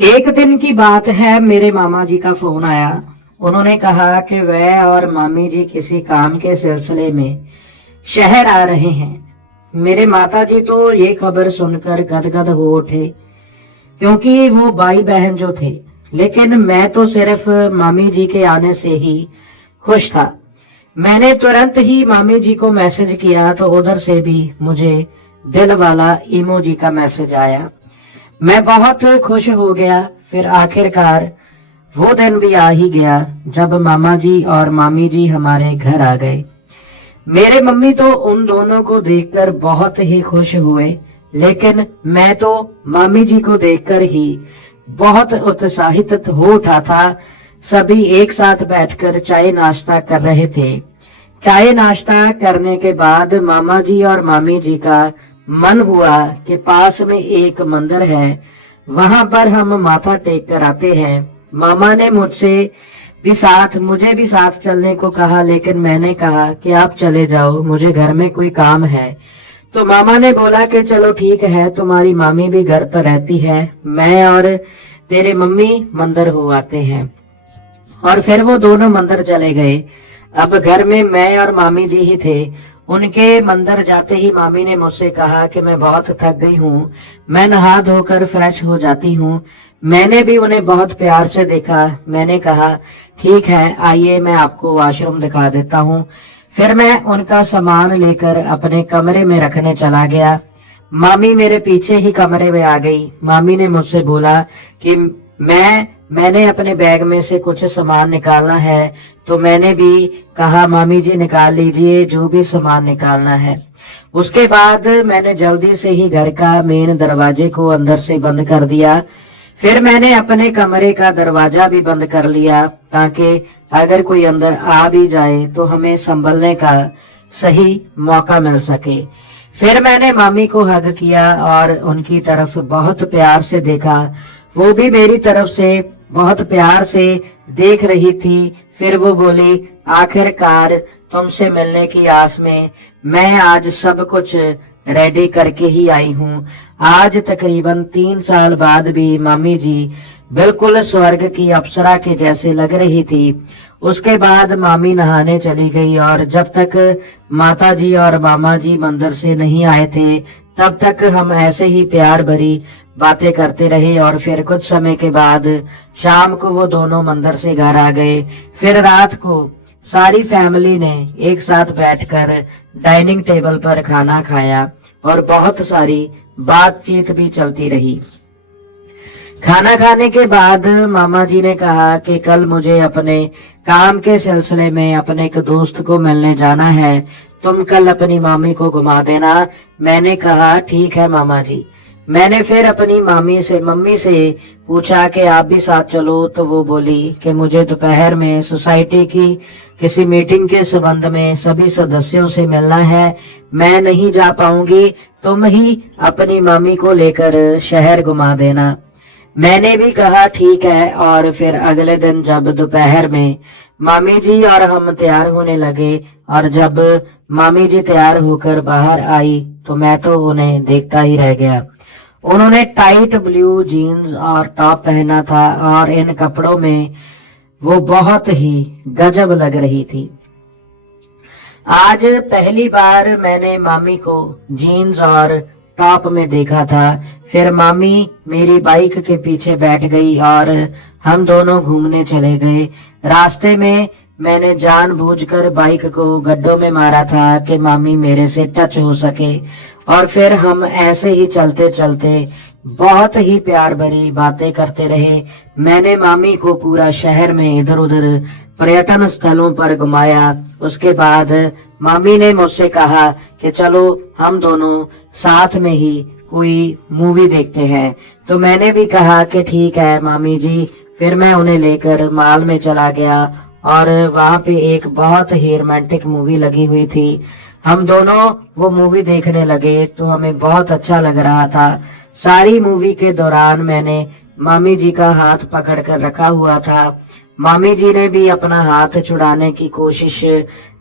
एक दिन की बात है, मेरे मामा जी का फोन आया। उन्होंने कहा कि वह और मामी जी किसी काम के सिलसिले में शहर आ रहे हैं। मेरे माता जी तो ये खबर सुनकर गदगद हो उठे, क्योंकि वो भाई बहन जो थे। लेकिन मैं तो सिर्फ मामी जी के आने से ही खुश था। मैंने तुरंत ही मामी जी को मैसेज किया तो उधर से भी मुझे दिल वाला इमोजी का मैसेज आया। मैं बहुत खुश हो गया। फिर आखिरकार वो दिन भी आ ही गया जब मामा जी और मामी जी हमारे घर आ गए। मेरे मम्मी तो उन दोनों को देखकर बहुत ही खुश हुए, लेकिन मैं तो मामी जी को देखकर ही बहुत उत्साहित हो उठा था। सभी एक साथ बैठकर चाय नाश्ता कर रहे थे। चाय नाश्ता करने के बाद मामा जी और मामी जी का मन हुआ कि पास में एक मंदिर है, वहां पर हम माथा टेक कर आते हैं। मामा ने मुझे भी साथ चलने को कहा, लेकिन मैंने कहा कि आप चले जाओ, मुझे घर में कोई काम है। तो मामा ने बोला कि चलो ठीक है, तुम्हारी मामी भी घर पर रहती है, मैं और तेरे मम्मी मंदिर हो आते हैं। और फिर वो दोनों मंदिर चले गए। अब घर में मैं और मामी जी ही थे। उनके मंदिर जाते ही मामी ने मुझसे कहा कि मैं बहुत थक गई हूँ, मैं नहा धोकर फ्रेश हो जाती हूँ। मैंने भी उन्हें बहुत प्यार से देखा। मैंने कहा ठीक है, आइए मैं आपको वॉशरूम दिखा देता हूँ। फिर मैं उनका सामान लेकर अपने कमरे में रखने चला गया। मामी मेरे पीछे ही कमरे में आ गई। मामी ने मुझसे बोला कि मैंने अपने बैग में से कुछ सामान निकालना है। तो मैंने भी कहा मामी जी निकाल लीजिए जो भी सामान निकालना है। उसके बाद मैंने जल्दी से ही घर का मेन दरवाजे को अंदर से बंद कर दिया। फिर मैंने अपने कमरे का दरवाजा भी बंद कर लिया, ताकि अगर कोई अंदर आ भी जाए तो हमें संभलने का सही मौका मिल सके। फिर मैंने मामी को हग किया और उनकी तरफ बहुत प्यार से देखा। वो भी मेरी तरफ से बहुत प्यार से देख रही थी। फिर वो बोली, आखिरकार तुमसे मिलने की आस में मैं आज सब कुछ रेडी करके ही आई हूँ। आज तकरीबन 3 साल बाद भी मामी जी बिल्कुल स्वर्ग की अप्सरा के जैसे लग रही थी। उसके बाद मामी नहाने चली गई और जब तक माता जी और मामा जी मंदिर से नहीं आए थे, तब तक हम ऐसे ही प्यार भरी बातें करते रहे। और फिर कुछ समय के बाद शाम को वो दोनों मंदिर से घर आ गए। फिर रात को सारी फैमिली ने एक साथ बैठकर डाइनिंग टेबल पर खाना खाया और बहुत सारी बातचीत भी चलती रही। खाना खाने के बाद मामा जी ने कहा कि कल मुझे अपने काम के सिलसिले में अपने एक दोस्त को मिलने जाना है, तुम कल अपनी मामी को घुमा देना। मैंने कहा ठीक है मामा जी। मैंने फिर अपनी मम्मी से पूछा कि आप भी साथ चलो। तो वो बोली कि मुझे दोपहर में सोसाइटी की किसी मीटिंग के संबंध में सभी सदस्यों से मिलना है, मैं नहीं जा पाऊंगी, तुम ही अपनी मामी को लेकर शहर घुमा देना। मैंने भी कहा ठीक है। और फिर अगले दिन जब दोपहर में मामी जी और हम तैयार होने लगे और जब मामी जी तैयार होकर बाहर आई तो मैं तो उन्हें देखता ही रह गया। उन्होंने टाइट ब्लू जीन्स और टॉप पहना था और इन कपड़ों में वो बहुत ही गजब लग रही थी। आज पहली बार मैंने मामी को जीन्स और टॉप में देखा था। फिर मामी मेरी बाइक के पीछे बैठ गई और हम दोनों घूमने चले गए। रास्ते में मैंने जानबूझकर बाइक को गड्ढों में मारा था कि मामी मेरे से टच हो सके। और फिर हम ऐसे ही चलते चलते बहुत ही प्यार भरी बातें करते रहे। मैंने मामी को पूरा शहर में इधर उधर पर्यटन स्थलों पर घुमाया। उसके बाद मामी ने मुझसे कहा कि चलो हम दोनों साथ में ही कोई मूवी देखते हैं। तो मैंने भी कहा कि ठीक है मामी जी। फिर मैं उन्हें लेकर मॉल में चला गया और वहां पे एक बहुत ही रोमांटिक मूवी लगी हुई थी। हम दोनों वो मूवी देखने लगे तो हमें बहुत अच्छा लग रहा था। सारी मूवी के दौरान मैंने मामी जी का हाथ पकड़ कर रखा हुआ था। मामी जी ने भी अपना हाथ छुड़ाने की कोशिश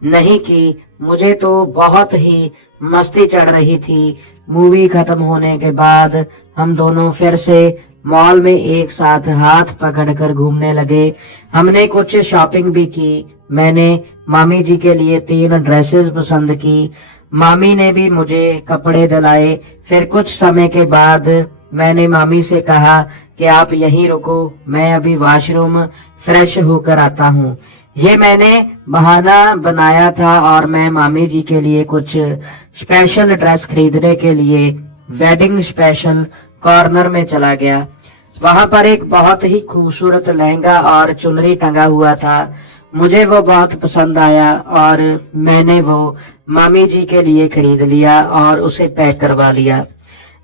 नहीं की। मुझे तो बहुत ही मस्ती चढ़ रही थी। मूवी खत्म होने के बाद हम दोनों फिर से मॉल में एक साथ हाथ पकड़कर घूमने लगे। हमने कुछ शॉपिंग भी की। मैंने मामी जी के लिए 3 ड्रेसेस पसंद की। मामी ने भी मुझे कपड़े दिलाए। फिर कुछ समय के बाद मैंने मामी से कहा कि आप यहीं रुको, मैं अभी वॉशरूम फ्रेश होकर आता हूँ। ये मैंने बहाना बनाया था और मैं मामी जी के लिए कुछ स्पेशल ड्रेस खरीदने के लिए वेडिंग स्पेशल कॉर्नर में चला गया। वहां पर एक बहुत ही खूबसूरत लहंगा और चुनरी टंगा हुआ था। मुझे वो बहुत पसंद आया और मैंने वो मामी जी के लिए खरीद लिया और उसे पैक करवा लिया।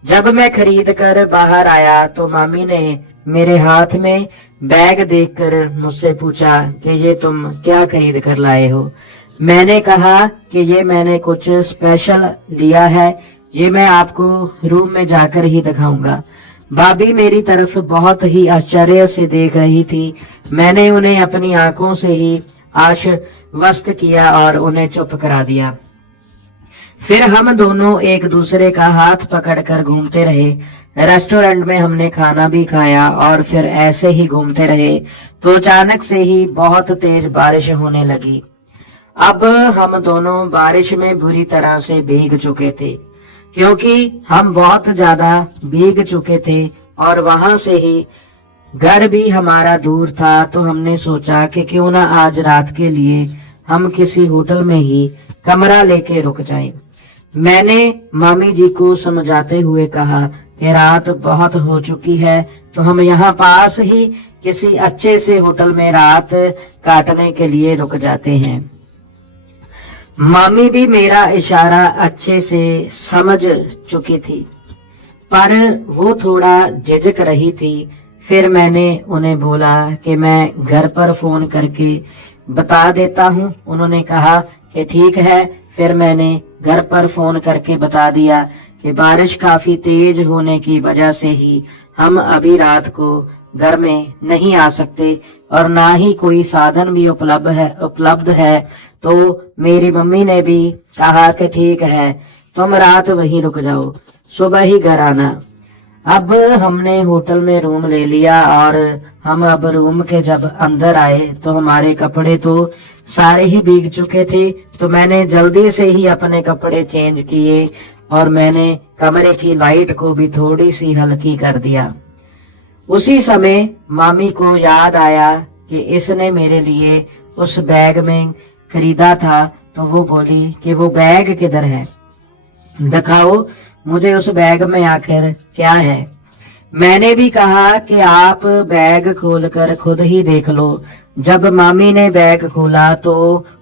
जब मैं खरीद कर बाहर आया तो मामी ने मेरे हाथ में बैग देखकर मुझसे पूछा कि ये तुम क्या खरीद कर लाए हो। मैंने कहा कि ये मैंने कुछ स्पेशल लिया है, ये मैं आपको रूम में जाकर ही दिखाऊंगा। भाभी मेरी तरफ बहुत ही आश्चर्य से देख रही थी। मैंने उन्हें अपनी आंखों से ही आश्वस्त किया और उन्हें चुप करा दिया। फिर हम दोनों एक दूसरे का हाथ पकड़कर घूमते रहे। रेस्टोरेंट में हमने खाना भी खाया और फिर ऐसे ही घूमते रहे तो अचानक से ही बहुत तेज बारिश होने लगी। अब हम दोनों बारिश में बुरी तरह से भीग चुके थे, क्योंकि हम बहुत ज्यादा भीग चुके थे और वहां से ही घर भी हमारा दूर था। तो हमने सोचा कि क्यों ना आज रात के लिए हम किसी होटल में ही कमरा लेके रुक जाएं। मैंने मामी जी को समझाते हुए कहा कि रात बहुत हो चुकी है, तो हम यहाँ पास ही किसी अच्छे से होटल में रात काटने के लिए रुक जाते हैं। मामी भी मेरा इशारा अच्छे से समझ चुकी थी, पर वो थोड़ा झिझक रही थी। फिर मैंने उन्हें बोला कि मैं घर पर फोन करके बता देता हूँ। उन्होंने कहा कि ठीक है। फिर मैंने घर पर फोन करके बता दिया कि बारिश काफी तेज होने की वजह से ही हम अभी रात को घर में नहीं आ सकते और ना ही कोई साधन भी उपलब्ध है। तो मेरी मम्मी ने भी कहा कि ठीक है, तुम रात वहीं रुक जाओ, सुबह ही घर आना। अब हमने होटल में रूम ले लिया और हम अब रूम के जब अंदर आए तो हमारे कपड़े तो सारे ही भीग चुके थे। तो मैंने जल्दी से ही अपने कपड़े चेंज किए और मैंने कमरे की लाइट को भी थोड़ी सी हल्की कर दिया। उसी समय मामी को याद आया कि इसने मेरे लिए उस बैग में खरीदा था। तो वो बोली कि वो बैग किधर है, दिखाओ मुझे उस बैग में आखिर क्या है। मैंने भी कहा कि आप बैग खोलकर खुद ही देख लो। जब मामी ने बैग खोला तो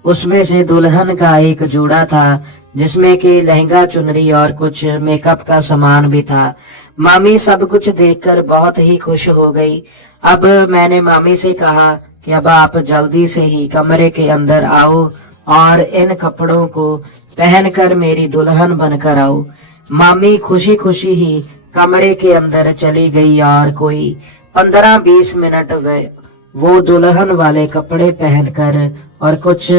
उसमें से दुल्हन का एक जोड़ा था, जिसमें कि लहंगा, चुनरी और कुछ मेकअप का सामान भी था। मामी सब कुछ देखकर बहुत ही खुश हो गई। अब मैंने मामी से कहा कि अब आप जल्दी से ही कमरे के अंदर आओ और इन कपड़ों को पहनकर मेरी दुल्हन बनकर आओ। मामी खुशी खुशी ही कमरे के अंदर चली गई और कोई 15-20 मिनट गए वो दुल्हन वाले कपड़े पहनकर और कुछ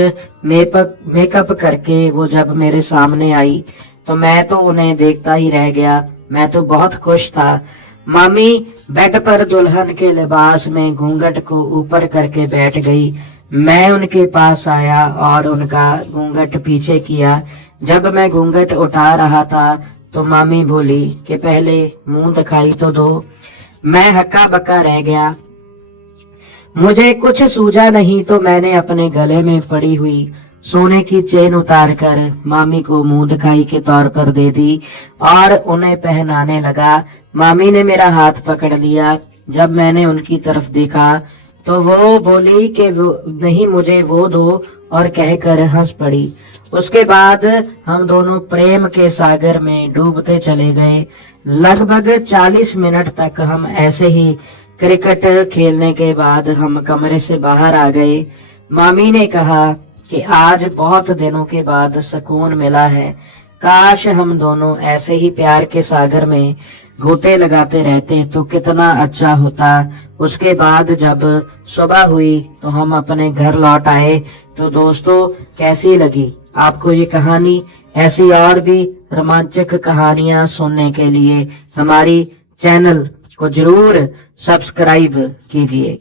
मेकअप करके वो जब मेरे सामने आई तो मैं तो उन्हें देखता ही रह गया। मैं तो बहुत खुश था। मामी बेड पर दुल्हन के लिबास में घूंघट को ऊपर करके बैठ गई। मैं उनके पास आया और उनका घूंघट पीछे किया। जब मैं घूंघट उठा रहा था तो मामी बोली कि पहले मुंह दिखाई तो दो। मैं हक्का बक्का रह गया, मुझे कुछ सूझा नहीं। तो मैंने अपने गले में पड़ी हुई सोने की चेन उतारकर मामी को मुंह दिखाई के तौर पर दे दी और उन्हें पहनाने लगा। मामी ने मेरा हाथ पकड़ लिया। जब मैंने उनकी तरफ देखा तो वो बोली कि वो नहीं, मुझे वो दो, और कहकर हंस पड़ी। उसके बाद हम दोनों प्रेम के सागर में डूबते चले गए। लगभग 40 मिनट तक हम ऐसे ही क्रिकेट खेलने के बाद हम कमरे से बाहर आ गए। मामी ने कहा कि आज बहुत दिनों के बाद सुकून मिला है, काश हम दोनों ऐसे ही प्यार के सागर में घूंटे लगाते रहते तो कितना अच्छा होता। उसके बाद जब सुबह हुई तो हम अपने घर लौट आए। तो दोस्तों, कैसी लगी आपको ये कहानी? ऐसी और भी रोमांचक कहानियां सुनने के लिए हमारी चैनल को जरूर सब्सक्राइब कीजिए।